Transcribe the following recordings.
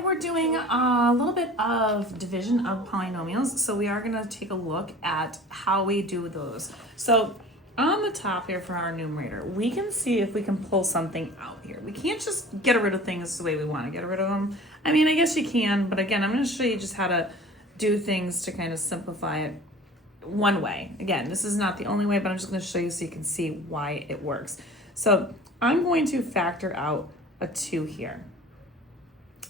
Today we're doing a little bit of division of polynomials. So we are going to take a look at how we do those. So on the top here for our numerator, we can see if we can pull something out here. We can't just get rid of things the way we want to get rid of them. I mean, I guess you can, but again, I'm going to show you just how to do things to kind of simplify it one way. Again, this is not the only way, but I'm just going to show you so you can see why it works. So I'm going to factor out a 2 here.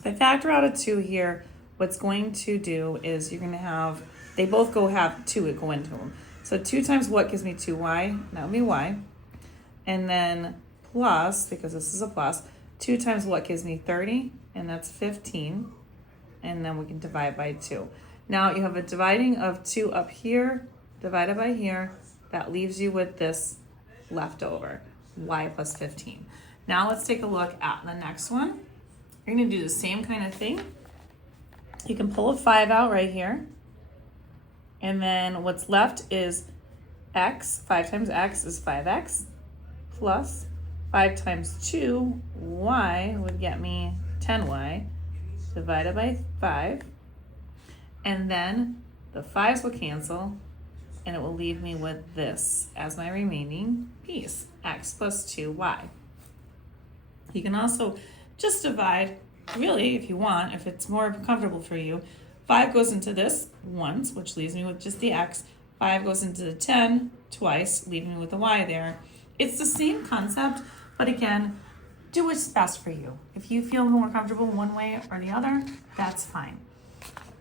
If I factor out a 2 here, what's going to do is you're going to have, they both have 2 go into them. So 2 times what gives me 2y? That would be y. And then plus, because this is a plus, 2 times what gives me 30? And that's 15. And then we can divide by 2. Now you have a dividing of 2 up here, divided by here. That leaves you with this left over, y plus 15. Now let's take a look at the next one. You're going to do the same kind of thing. You can pull a 5 out right here. And then what's left is x. 5 times x is 5x. Plus 5 times 2, y would get me 10y divided by 5. And then the 5's will cancel. And it will leave me with this as my remaining piece. X plus 2y. You can also just divide, really, if you want, if it's more comfortable for you. 5 goes into this once, which leaves me with just the x. 5 goes into the 10 twice, leaving me with the y there. It's the same concept, but again, do what's best for you. If you feel more comfortable one way or the other, that's fine.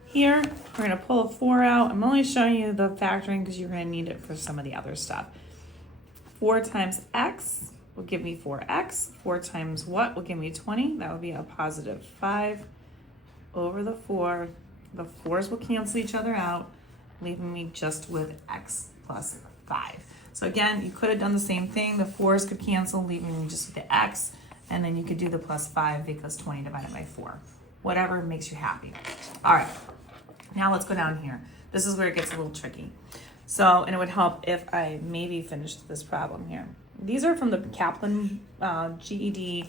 Here, we're going to pull a 4 out. I'm only showing you the factoring because you're going to need it for some of the other stuff. 4 times x will give me 4x. 4 times what will give me 20? That would be a positive 5 over the 4. The 4's will cancel each other out, leaving me just with x plus 5. So again, you could have done the same thing. The 4's could cancel, leaving me just with the x, and then you could do the plus 5 because 20 divided by 4. Whatever makes you happy. All right, now let's go down here. This is where it gets a little tricky. So, and it would help if I maybe finished this problem here. These are from the Kaplan GED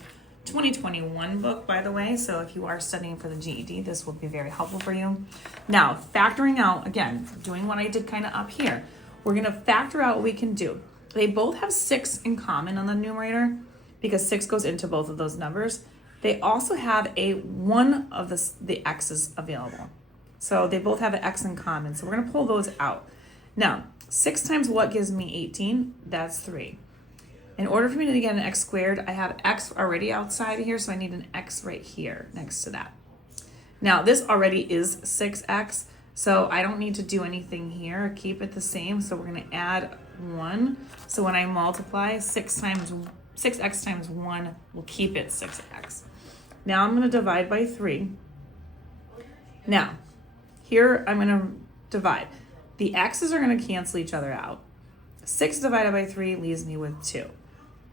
2021 book, by the way. So if you are studying for the GED, this will be very helpful for you. Now, factoring out, again, doing what I did kind of up here, we're going to factor out what we can do. They both have 6 in common on the numerator because 6 goes into both of those numbers. They also have one of the x's available. So they both have an x in common. So we're going to pull those out. Now, 6 times what gives me 18? That's 3. In order for me to get an x squared, I have x already outside of here, so I need an x right here next to that. Now, this already is 6x, so I don't need to do anything here. Keep it the same, so we're going to add 1. So when I multiply, 6x times 1 will keep it 6x. Now I'm going to divide by 3. Now, here I'm going to divide. The x's are going to cancel each other out. 6 divided by 3 leaves me with 2.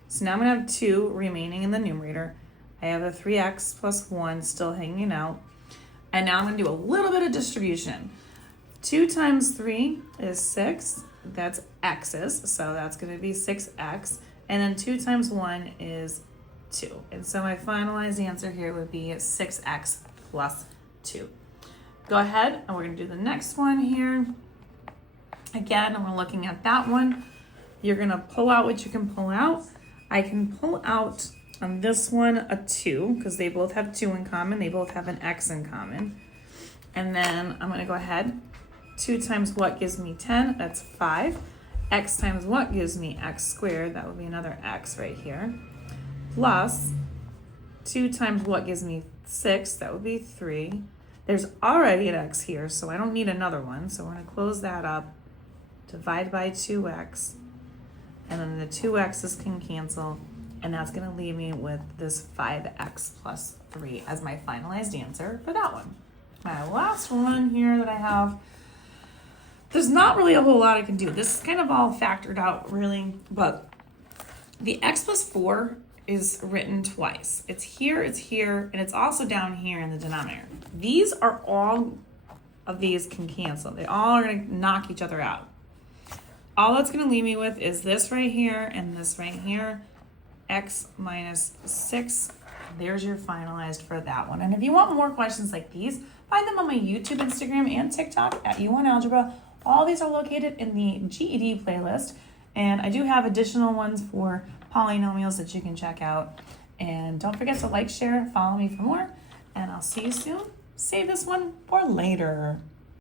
So now I'm going to have 2 remaining in the numerator. I have a 3x plus 1 still hanging out. And now I'm going to do a little bit of distribution. 2 times 3 is 6. That's x's, so that's going to be 6x. And then 2 times 1 is 2. And so my finalized answer here would be 6x plus 2. Go ahead, and we're going to do the next one here. Again, we're looking at that one. You're going to pull out what you can pull out. I can pull out on this one a 2 because they both have 2 in common. They both have an x in common. And then I'm going to go ahead. 2 times what gives me 10? That's 5. X times what gives me x squared? That would be another x right here. Plus 2 times what gives me 6? That would be 3. There's already an x here, so I don't need another one. So we're going to close that up. Divide by 2x. And then the 2x's can cancel. And that's going to leave me with this 5x plus 3 as my finalized answer for that one. My last one here that I have, there's not really a whole lot I can do. This is kind of all factored out, really. But the x plus 4 is written twice. It's here, and it's also down here in the denominator. These are all of these can cancel. They all are going to knock each other out. All that's going to leave me with is this right here and this right here. X minus 6 There's your finalized for that one. And if you want more questions like these, find them on my YouTube, Instagram, and TikTok at U1Algebra. All these are located in the GED playlist. And I do have additional ones for polynomials that you can check out. And don't forget to like, share, follow me for more. And I'll see you soon. Save this one for later.